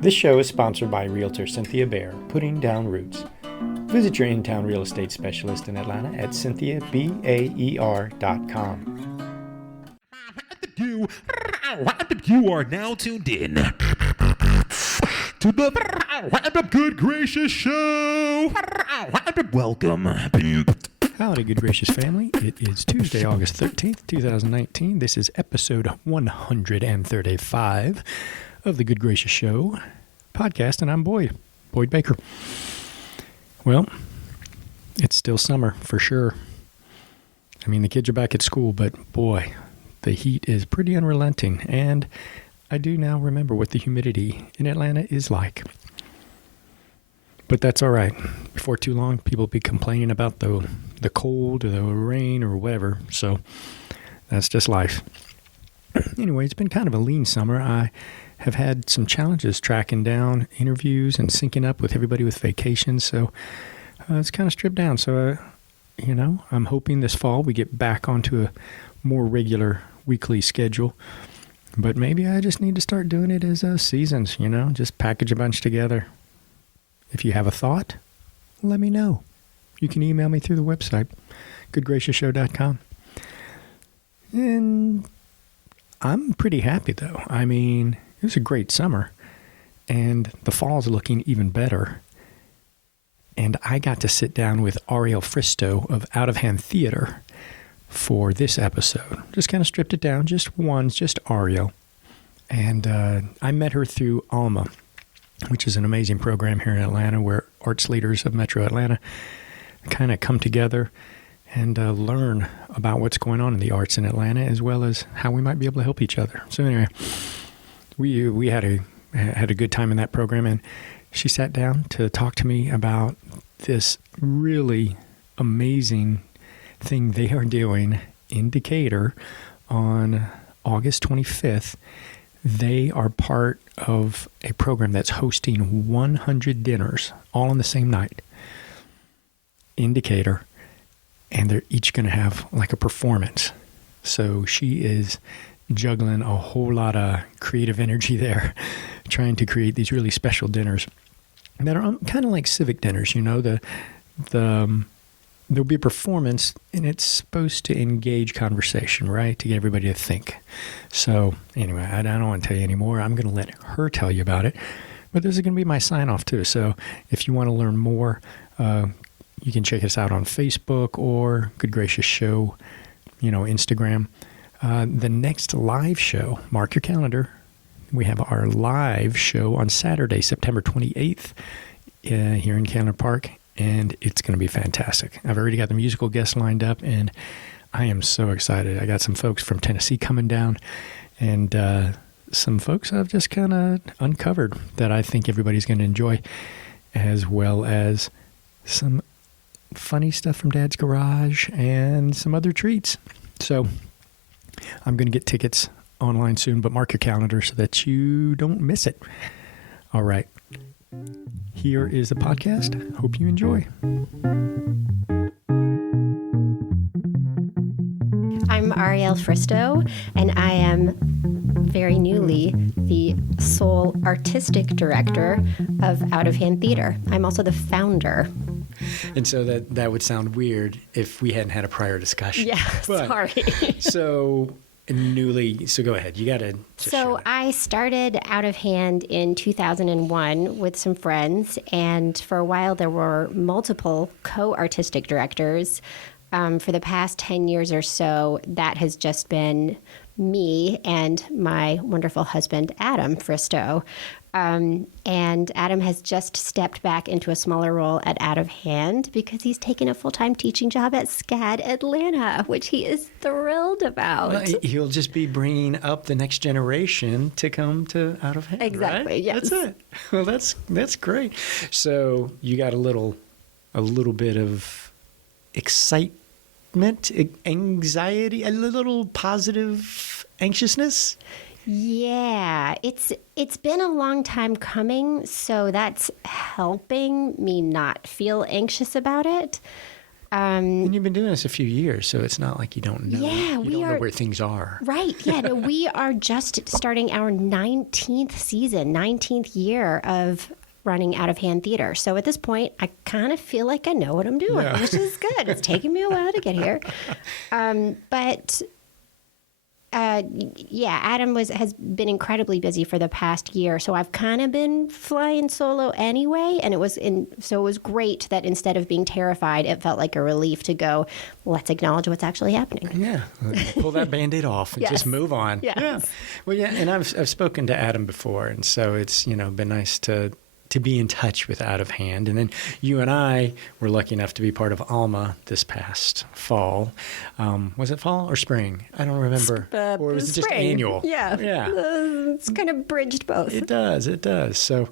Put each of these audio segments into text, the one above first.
This show is sponsored by Realtor Cynthia Baer, Putting Down Roots. Visit your in-town real estate specialist in Atlanta at cynthiabaer.com. You are now tuned in to the Good Gracious Show. Welcome. Howdy, Good Gracious family. It is Tuesday, August 13th, 2019. This is episode 135 of the Good Gracious Show podcast, and I'm Boyd Baker. Well, it's still summer for sure. I mean, the kids are back at school, but boy, the heat is pretty unrelenting, and I do now remember what the humidity in Atlanta is like. But that's all right. Before too long, people will be complaining about the cold or the rain or whatever, so that's just life. Anyway, it's been kind of a lean summer. I have had some challenges tracking down interviews and syncing up with everybody with vacations, so it's kind of stripped down. So, I'm hoping this fall we get back onto a more regular weekly schedule. But maybe I just need to start doing it as seasons, just package a bunch together. If you have a thought, let me know. You can email me through the website, goodgracioushow.com. And I'm pretty happy, though. I mean, it was a great summer, and the fall's looking even better. And I got to sit down with Ariel Fristoe of Out of Hand Theater for this episode. Just kind of stripped it down, just Ariel. And I met her through Alma, which is an amazing program here in Atlanta where arts leaders of Metro Atlanta kind of come together and learn about what's going on in the arts in Atlanta, as well as how we might be able to help each other. So anyway, we had a good time in that program, and she sat down to talk to me about this really amazing thing they are doing in Decatur on August 25th. They are part of a program that's hosting 100 dinners all on the same night in Decatur, and they're each going to have like a performance. So she is juggling a whole lot of creative energy there, trying to create these really special dinners that are kind of like civic dinners. There'll be a performance, and it's supposed to engage conversation, right? To get everybody to think. So anyway, I don't want to tell you anymore. I'm going to let her tell you about it. But this is going to be my sign-off, too. So if you want to learn more, you can check us out on Facebook or Good Gracious Show, Instagram. The next live show, mark your calendar. We have our live show on Saturday, September 28th, here in Canada Park. And it's going to be fantastic. I've already got the musical guests lined up, and I am so excited. I got some folks from Tennessee coming down, and some folks I've just kind of uncovered that I think everybody's going to enjoy, as well as some funny stuff from Dad's Garage and some other treats. So I'm going to get tickets online soon, but mark your calendar so that you don't miss it. All right. Here is the podcast. Hope you enjoy. I'm Ariel Fristoe, and I am very newly the sole artistic director of Out of Hand Theater. I'm also the founder. And so that would sound weird if we hadn't had a prior discussion. Yeah, sorry. So go ahead. You got to So I started Out of Hand in 2001 with some friends, and for a while there were multiple co-artistic directors. For the past 10 years or so, that has just been me and my wonderful husband, Adam Fristoe. And Adam has just stepped back into a smaller role at Out of Hand because he's taken a full-time teaching job at SCAD Atlanta, which he is thrilled about. Well, he'll just be bringing up the next generation to come to Out of Hand. Exactly. Right? Yes. That's it. Well, that's great. So you got a little bit of excitement, anxiety, a little positive anxiousness. Yeah, it's been a long time coming, so that's helping me not feel anxious about it. And you've been doing this a few years, so it's not like you don't know. Yeah, you don't know where things are. Right. Yeah. No, we are just starting our 19th season, 19th year of running Out of Hand Theater. So at this point, I kind of feel like I know what I'm doing, which is good. It's taken me a while to get here. Yeah, Adam has been incredibly busy for the past year, so I've kind of been flying solo anyway, and it was great that instead of being terrified, it felt like a relief to go, let's acknowledge what's actually happening. Yeah, pull that Band-Aid off and just move on. Yes. Yeah. Well, yeah, and I've spoken to Adam before, and so it's been nice to be in touch with Out of Hand. And then you and I were lucky enough to be part of Alma this past fall. Was it fall or spring? I don't remember. Or was it just annual? Yeah. Yeah. It's kind of bridged both. It does. So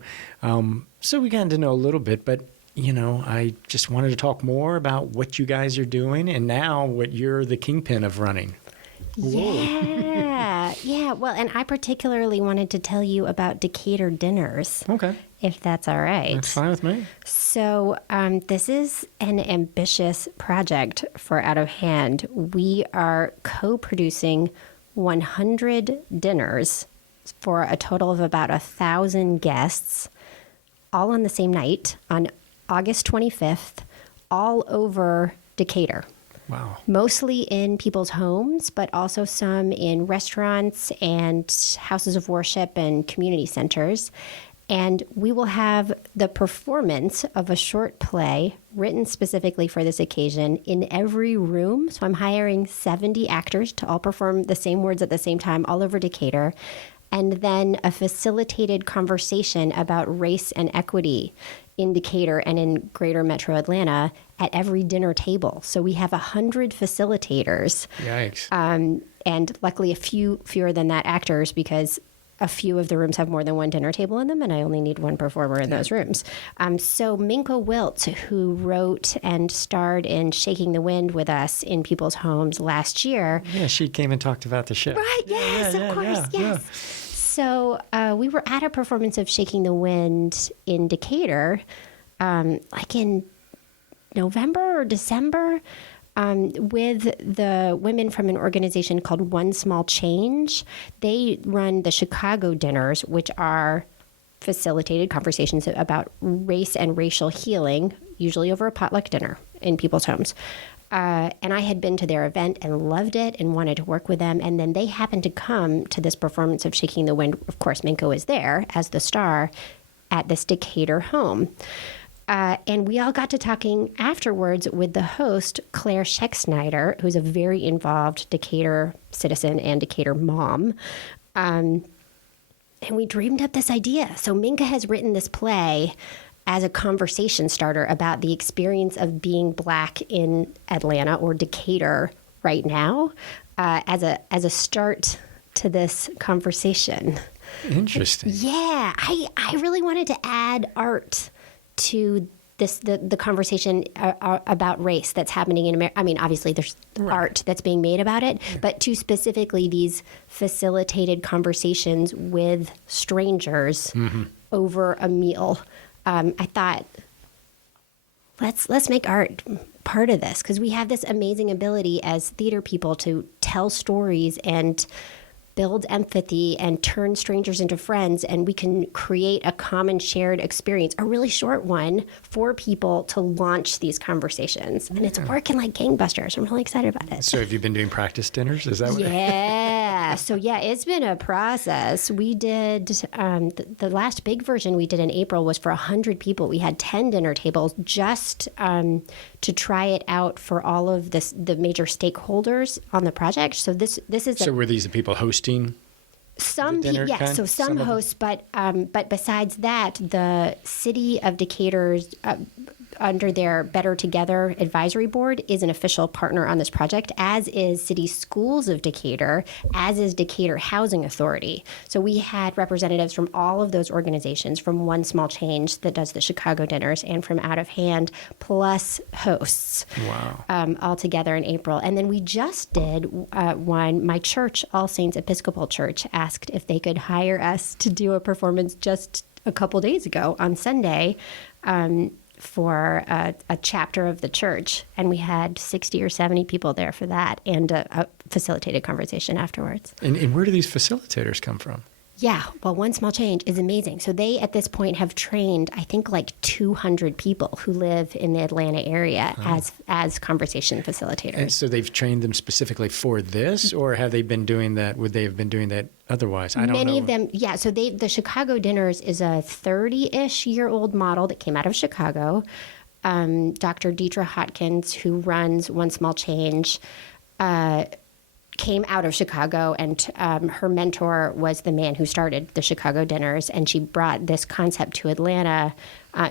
we got to know a little bit, but I just wanted to talk more about what you guys are doing and now what you're the kingpin of running. Yeah. Yeah. Well, and I particularly wanted to tell you about Decatur Dinners. Okay. If that's all right. That's fine with me. So this is an ambitious project for Out of Hand. We are co-producing 100 dinners for a total of about 1,000 guests, all on the same night on August 25th, all over Decatur. Wow. Mostly in people's homes, but also some in restaurants and houses of worship and community centers. And we will have the performance of a short play written specifically for this occasion in every room. So I'm hiring 70 actors to all perform the same words at the same time all over Decatur. And then a facilitated conversation about race and equity in Decatur and in greater metro Atlanta at every dinner table. So we have 100 facilitators. Yikes. And luckily fewer than that actors, because a few of the rooms have more than one dinner table in them, and I only need one performer in those rooms. So Minka Wilt, who wrote and starred in Shaking the Wind with us in people's homes last year. Yeah, she came and talked about the show. Right, yes, of course, yes. Yeah. So we were at a performance of Shaking the Wind in Decatur, like in November or December, with the women from an organization called One Small Change. They run the Chicago Dinners, which are facilitated conversations about race and racial healing, usually over a potluck dinner in people's homes. And I had been to their event and loved it and wanted to work with them. And then they happened to come to this performance of Shaking the Wind. Of course, Minko is there as the star at this Decatur home. And we all got to talking afterwards with the host, Claire Scheck-Snyder, who's a very involved Decatur citizen and Decatur mom. And we dreamed up this idea. So Minka has written this play as a conversation starter about the experience of being Black in Atlanta or Decatur right now, as a start to this conversation. Interesting. Yeah, I really wanted to add art to the conversation about race that's happening in America. I mean, obviously there's art that's being made about it, but to specifically these facilitated conversations with strangers over a meal. I thought, let's make art part of this, because we have this amazing ability as theater people to tell stories and build empathy and turn strangers into friends, and we can create a common shared experience, a really short one, for people to launch these conversations. And it's working like gangbusters. I'm really excited about it. So have you been doing practice dinners? Is that what? Yeah. So yeah, it's been a process. We did, the last big version we did in April was for 100 people. We had 10 dinner tables just to try it out for all of the major stakeholders on the project. So this is So were these the people hosting? Some, the dinner yes. kind? So some hosts, but besides that, the city of Decatur's under their Better Together advisory board is an official partner on this project, as is City Schools of Decatur, as is Decatur Housing Authority. So we had representatives from all of those organizations, from One Small Change that does the Chicago Dinners, and from Out of Hand, plus hosts. Wow. All together in April. And then we just did one. My church, All Saints Episcopal Church, asked if they could hire us to do a performance just a couple days ago on Sunday. for a chapter of the church, and we had 60 or 70 people there for that, and a facilitated conversation afterwards. And where do these facilitators come from? Yeah, well, One Small Change is amazing. So they, at this point, have trained, I think, like 200 people who live in the Atlanta area as conversation facilitators. And so they've trained them specifically for this, or have they been doing that? Would they have been doing that otherwise? I don't know. Many of them, yeah. So the Chicago Dinners is a 30-ish year old model that came out of Chicago. Dr. Deidre Hotkins, who runs One Small Change, came out of Chicago, and her mentor was the man who started the Chicago Dinners, and she brought this concept to Atlanta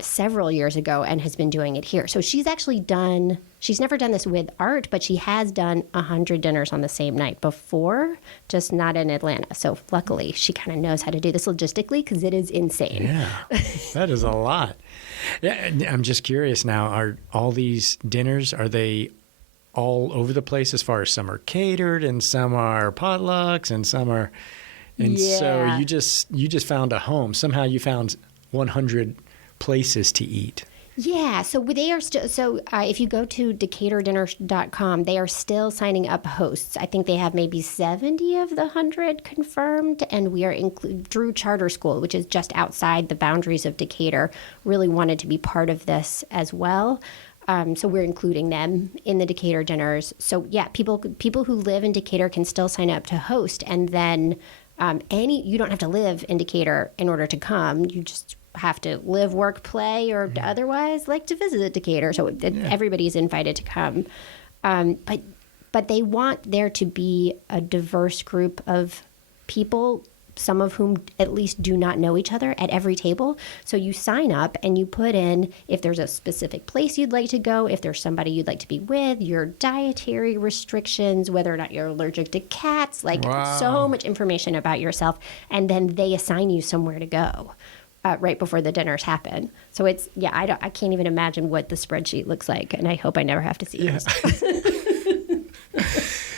several years ago and has been doing it here. So she's never done this with art, but she has done 100 dinners on the same night before, just not in Atlanta. So luckily, she kind of knows how to do this logistically, because it is insane. Yeah, that is a lot. Yeah, I'm just curious now, are all these dinners, are they all over the place as far as some are catered and some are potlucks and some are, and so you just found a home. Somehow you found 100 places to eat. Yeah, so they are still. So if you go to DecaturDinners.com, they are still signing up hosts. I think they have maybe 70 of the 100 confirmed, and we are Drew Charter School, which is just outside the boundaries of Decatur, really wanted to be part of this as well. So we're including them in the Decatur Dinners. So yeah, people who live in Decatur can still sign up to host, and then you don't have to live in Decatur in order to come. You just have to live, work, play, or otherwise like to visit Decatur. So everybody's invited to come. But they want there to be a diverse group of people, some of whom at least do not know each other, at every table. So you sign up and you put in if there's a specific place you'd like to go, if there's somebody you'd like to be with, your dietary restrictions, whether or not you're allergic to cats, so much information about yourself. And then they assign you somewhere to go right before the dinners happen. So it's, I can't even imagine what the spreadsheet looks like. And I hope I never have to see it.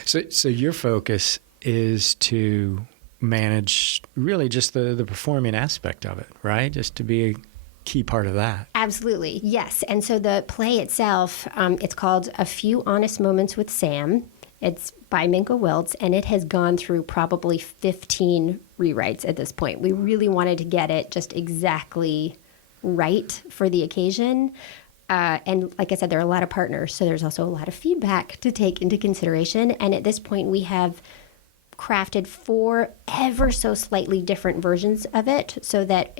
So your focus is to manage really just the performing aspect of it, right? Just to be a key part of that. Absolutely, yes. And so the play itself, it's called A Few Honest Moments with Sam. It's by Minka Wiltz, and it has gone through probably 15 rewrites at this point. We really wanted to get it just exactly right for the occasion. And like I said, there are a lot of partners, so there's also a lot of feedback to take into consideration. And at this point, we have crafted 4 ever so slightly different versions of it, so that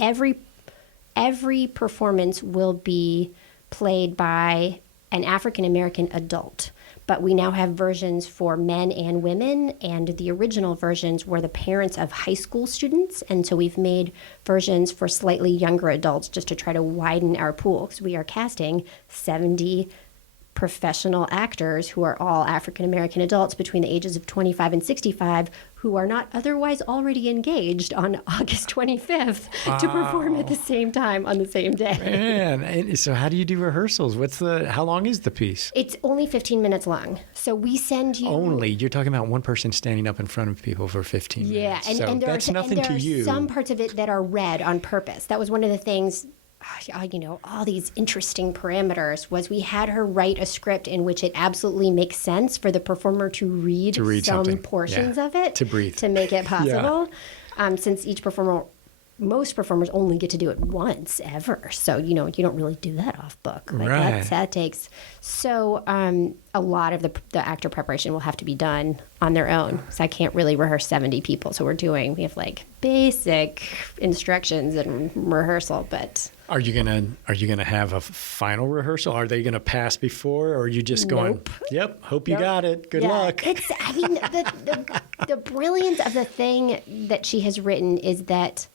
every performance will be played by an African American adult. But we now have versions for men and women, and the original versions were the parents of high school students. And so we've made versions for slightly younger adults just to try to widen our pool, because we are casting 70 professional actors who are all African American adults between the ages of 25 and 65 who are not otherwise already engaged on August 25th to perform at the same time on the same day. Man, and so how do you do rehearsals? How long is the piece? It's only 15 minutes long. So we send you... Only? You're talking about one person standing up in front of people for 15 minutes. Yeah, and that's nothing to you. Some parts of it that are read on purpose. That was one of the things... all these interesting parameters was we had her write a script in which it absolutely makes sense for the performer to read some portions of it to breathe, to make it possible. Since most performers only get to do it once ever, so you don't really do that off book. That takes a lot of the actor preparation will have to be done on their own. So I can't really rehearse 70 people. So we have basic instructions and rehearsal, but. Are you gonna have a final rehearsal? Are they gonna pass before, or are you just going? Nope. Yep. Hope you got it. Good luck. The brilliance of the thing that she has written is that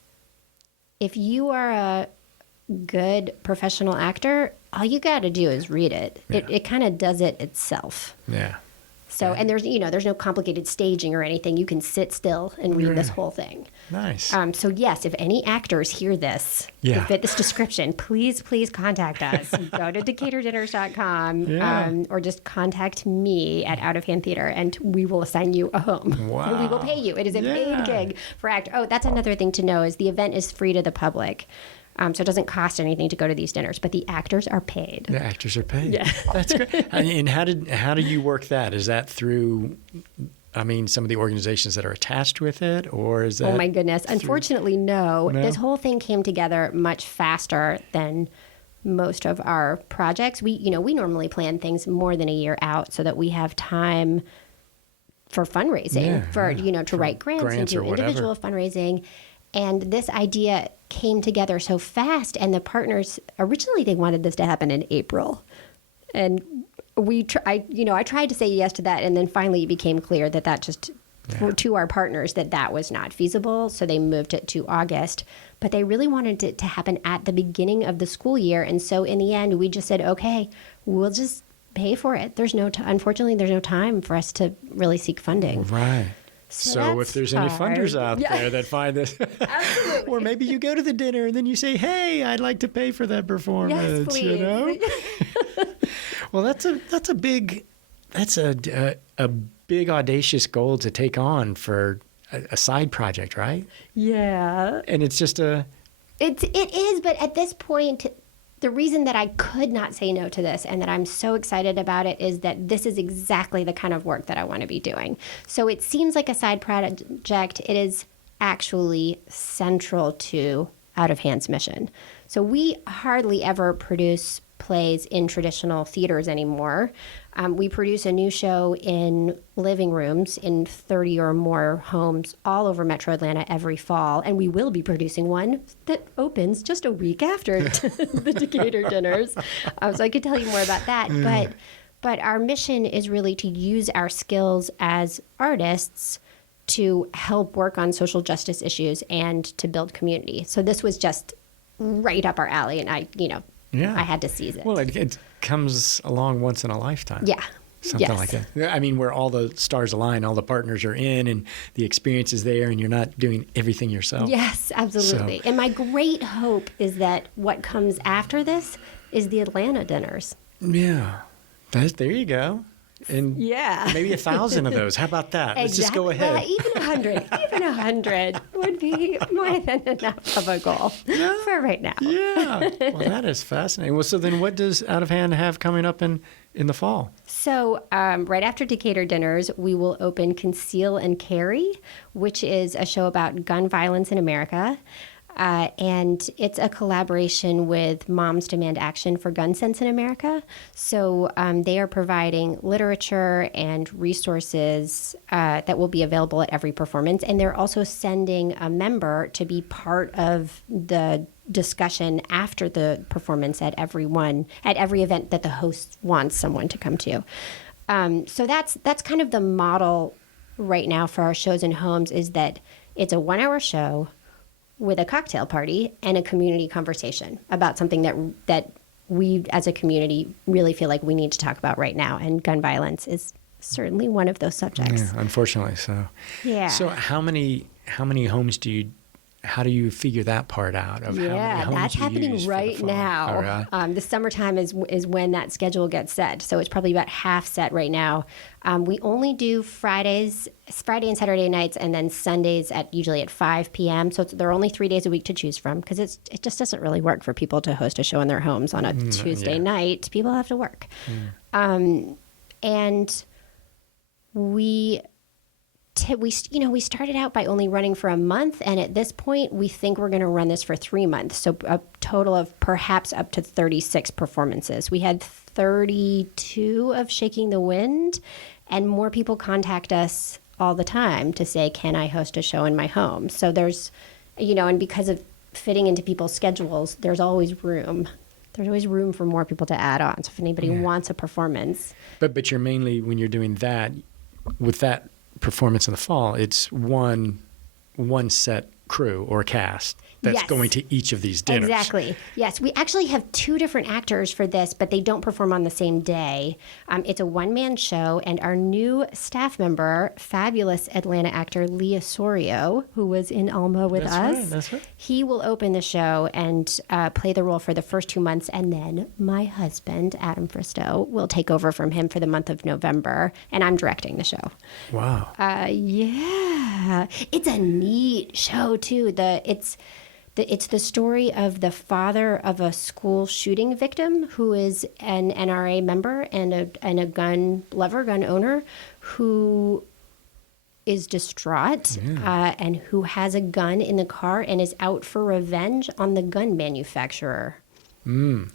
if you are a good professional actor, all you got to do is read it. Yeah. It kind of does it itself. Yeah. So, and there's no complicated staging or anything. You can sit still and read this whole thing. Nice. So yes, if any actors hear this, who fit this description, please contact us. Go to DecaturDinners.com or just contact me at Out of Hand Theater, and we will assign you a home. Wow. And we will pay you. It is a paid gig for actor. Oh, that's another thing to know is the event is free to the public. So it doesn't cost anything to go to these dinners, but the actors are paid. The actors are paid. Yeah. That's great. And how do you work that? Is that through, some of the organizations that are attached with it, or is that? Oh my goodness. Unfortunately, no. This whole thing came together much faster than most of our projects. We normally plan things more than a year out so that we have time for fundraising, to write grants and do individual fundraising. And this idea came together so fast, and the partners, originally they wanted this to happen in April. And I tried to say yes to that, and then finally it became clear that just, to our partners, that was not feasible. So they moved it to August, but they really wanted it to happen at the beginning of the school year. And so in the end, we just said, okay, we'll just pay for it. Unfortunately, there's no time for us to really seek funding. Right. So if there's any funders out there that find this, Absolutely. or maybe you go to the dinner and then you say, "Hey, I'd like to pay for that performance." Yes, please. Well, that's a big audacious goal to take on for a side project, right? Yeah. And it's just It is, but at this point, the reason that I could not say no to this and that I'm so excited about it is that this is exactly the kind of work that I want to be doing. So it seems like a side project. It is actually central to Out of Hand's mission. So we hardly ever produce plays in traditional theaters anymore. We produce a new show in living rooms in 30 or more homes all over Metro Atlanta every fall. And we will be producing one that opens just a week after the Decatur Dinners. So I could tell you more about that. But our mission is really to use our skills as artists to help work on social justice issues and to build community. So this was just right up our alley. And I had to seize it. well, it comes along once in a lifetime. Yeah. Something like that. I mean, where all the stars align, all the partners are in, and the experience is there, and you're not doing everything yourself. Yes, absolutely. So. And my great hope is that what comes after this is the Atlanta dinners. Yeah. There you go. And maybe 1,000 of those. How about that? Let's just go ahead. Well, even 100 would be more than enough of a goal for right now. Yeah. Well, that is fascinating. Well, so then what does Out of Hand have coming up in the fall? So right after Decatur Dinners, we will open Conceal and Carry, which is a show about gun violence in America. And it's a collaboration with Moms Demand Action for Gun Sense in America. So they are providing literature and resources that will be available at every performance. And they're also sending a member to be part of the discussion after the performance at every event that the host wants someone to come to. So that's kind of the model right now for our shows and homes, is that it's a 1-hour show with a cocktail party and a community conversation about something that we as a community really feel like we need to talk about right now. And gun violence is certainly one of those subjects. Yeah, unfortunately so. Yeah. So how many homes how do you figure that part out? Of how many homes that's you happening use right for the fall? now. All right. The summertime is when that schedule gets set. So it's probably about half set right now. We only do Friday and Saturday nights, and then Sundays usually at 5 p.m. So there are only 3 days a week to choose from, because it just doesn't really work for people to host a show in their homes on a Tuesday night. People have to work. And we started out by only running for a month, and at this point, we think we're going to run this for 3 months. So a total of perhaps up to 36 performances. We had 32 of Shaking the Wind, and more people contact us all the time to say, can I host a show in my home? So there's, and because of fitting into people's schedules, there's always room. There's always room for more people to add on. So if anybody wants a performance. But you're mainly, when you're doing that, with that performance in the fall, it's one set crew or cast that's going to each of these dinners. Exactly. Yes. We actually have 2 different actors for this, but they don't perform on the same day. It's a one-man show, and our new staff member, fabulous Atlanta actor Leah Sorio, who was in Alma with us. That's right. He will open the show and play the role for the first 2 months, and then my husband, Ariel Fristoe, will take over from him for the month of November, and I'm directing the show. Wow. Yeah. It's a neat show, too. It's the story of the father of a school shooting victim who is an NRA member and a gun lover, gun owner, who is distraught and who has a gun in the car and is out for revenge on the gun manufacturer. So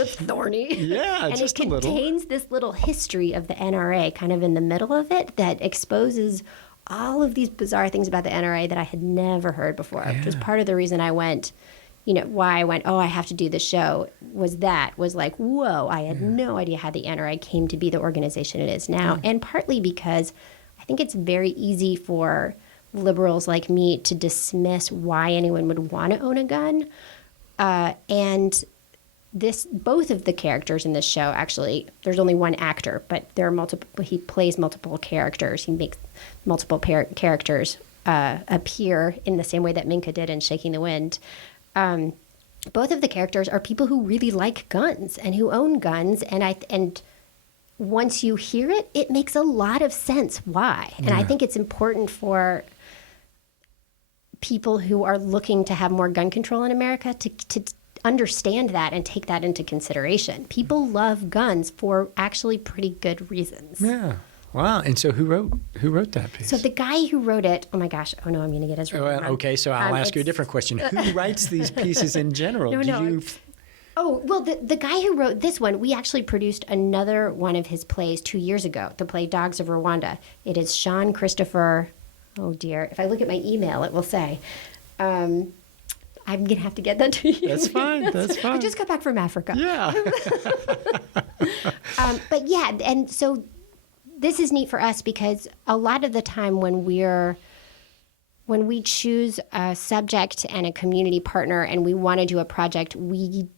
it's thorny. Yeah, and just it a little. contains this little history of the NRA kind of in the middle of it that exposes all of these bizarre things about the NRA that I had never heard before. Which was part of the reason I went, why I went, I have to do this show, was like, whoa, I had no idea how the NRA came to be the organization it is now. And partly because I think it's very easy for liberals like me to dismiss why anyone would want to own a gun. And both of the characters in this show, actually, there's only one actor, but there are multiple. He plays multiple characters. He makes multiple characters appear in the same way that Minka did in Shaking the Wind. Both of the characters are people who really like guns and who own guns, and once you hear it, it makes a lot of sense why. And I think it's important for people who are looking to have more gun control in America to understand that and take that into consideration. People love guns for actually pretty good reasons. Yeah. Wow. And so who wrote that piece? So the guy who wrote it, oh my gosh, I'm going to get his name wrong. Okay, so I'll ask you a different question. Who writes these pieces in general? Oh, well, the guy who wrote this one, we actually produced another one of his plays 2 years ago, the play Dogs of Rwanda. It is Sean Christopher, oh dear, if I look at my email, it will say. I'm going to have to get that to you. That's fine, that's fine. I just got back from Africa. Yeah. But yeah, and so this is neat for us because a lot of the time when we choose a subject and a community partner and we want to do a project, we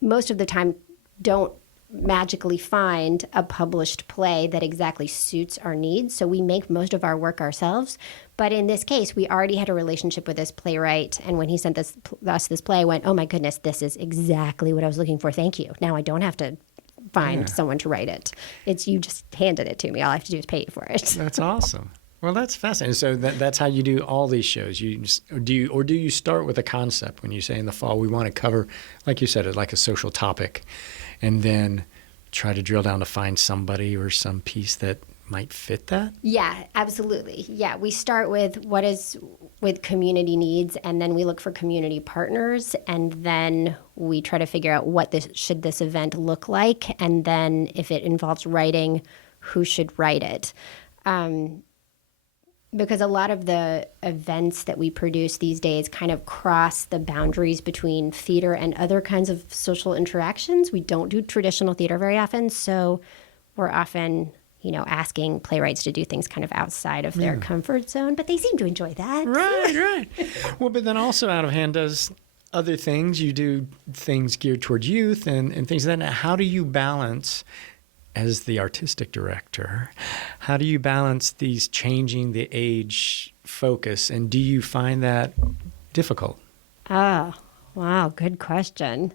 most of the time don't magically find a published play that exactly suits our needs. So we make most of our work ourselves. But in this case, we already had a relationship with this playwright. And when he sent us this play, I went, oh my goodness, this is exactly what I was looking for. Thank you. Now I don't have to find someone to write it. It's you just handed it to me. All I have to do is pay you for it. That's awesome. Well, that's fascinating. So that's how you do all these shows. Do you start with a concept when you say in the fall we want to cover, like you said, like a social topic, and then try to drill down to find somebody or some piece that might fit that? Yeah, absolutely. Yeah, we start with with community needs, and then we look for community partners, and then we try to figure out what should this event look like, and then if it involves writing, who should write it. Because a lot of the events that we produce these days kind of cross the boundaries between theater and other kinds of social interactions. We don't do traditional theater very often, so we're often, asking playwrights to do things kind of outside of their comfort zone, but they seem to enjoy that. Right. Well, but then also Out of Hand does other things. You do things geared towards youth and things like that. How do you balance, as the artistic director, how do you balance these changing the age focus, and do you find that difficult? Oh, wow, good question.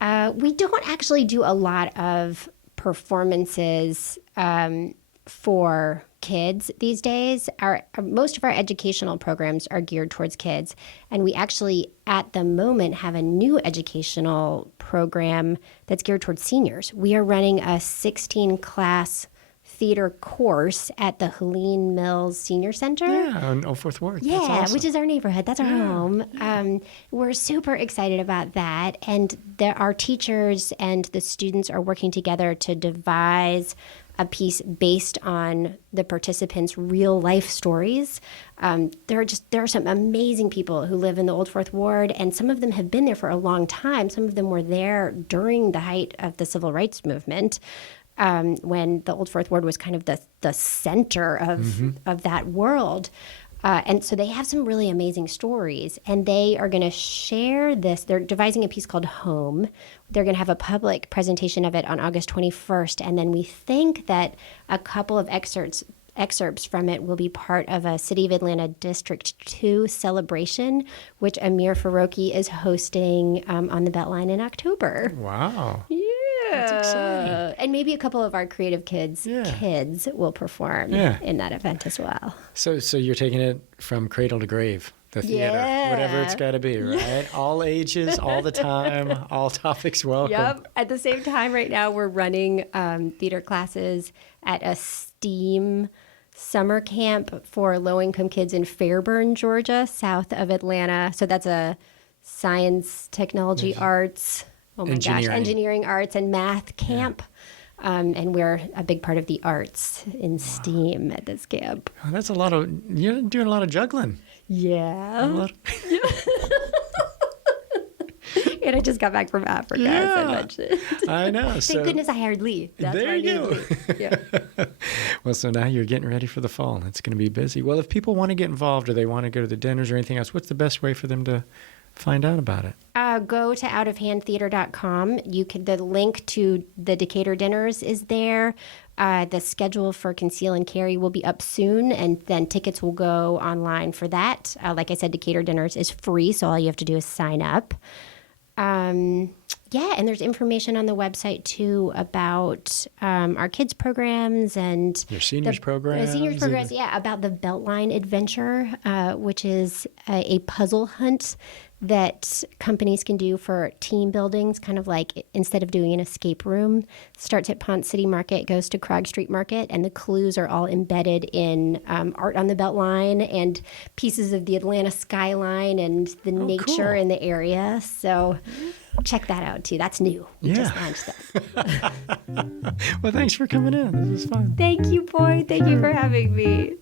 We don't actually do a lot of performances for kids these days. Most of our educational programs are geared towards kids, and we actually, at the moment, have a new educational program that's geared towards seniors. We are running a 16-class theater course at the Helene Mills Senior Center. Yeah, on Old Fourth Ward. Yeah, That's awesome. which is our neighborhood. That's our home. Yeah. We're super excited about that. And our teachers and the students are working together to devise a piece based on the participants' real life stories. There are some amazing people who live in the Old Fourth Ward, and some of them have been there for a long time. Some of them were there during the height of the Civil Rights Movement, when the Old Fourth Ward was kind of the center of that world. And so they have some really amazing stories, and they are going to share this. They're devising a piece called Home. They're going to have a public presentation of it on August 21st, and then we think that a couple of excerpts from it will be part of a City of Atlanta District 2 celebration, which Amir Faroqi is hosting on the Beltline in October. Wow. Yeah. That's exciting. And maybe a couple of our creative kids will perform in that event as well. So you're taking it from cradle to grave. the theater, whatever it's got to be, right? All ages, all the time, all topics welcome. Yep. At the same time, right now, we're running theater classes at a STEAM summer camp for low-income kids in Fairburn, Georgia, south of Atlanta. So that's a science, technology, arts, engineering, arts, and math camp. And we're a big part of the arts in STEAM at this camp. Oh, that's you're doing a lot of juggling. Yeah. And I just got back from Africa, as I mentioned. I know. Thank goodness I hired Lee. That's there you go. Yeah. Well, so now you're getting ready for the fall. It's going to be busy. Well, if people want to get involved or they want to go to the dinners or anything else, what's the best way for them to find out about it? Go to outofhandtheater.com. The link to the Decatur Dinners is there. The schedule for Conceal and Carry will be up soon, and then tickets will go online for that. Like I said, Decatur Dinners is free, so all you have to do is sign up. And there's information on the website too about our kids programs and your seniors programs. Seniors programs, about the Beltline Adventure, which is a puzzle hunt that companies can do for team buildings, kind of like instead of doing an escape room, starts at Ponce City Market, goes to Krog Street Market, and the clues are all embedded in art on the Beltline and pieces of the Atlanta skyline and the nature in the area. So check that out too. That's new. We just launched that. Well, thanks for coming in. This was fun. Thank you, Boyd. Thank you for having me.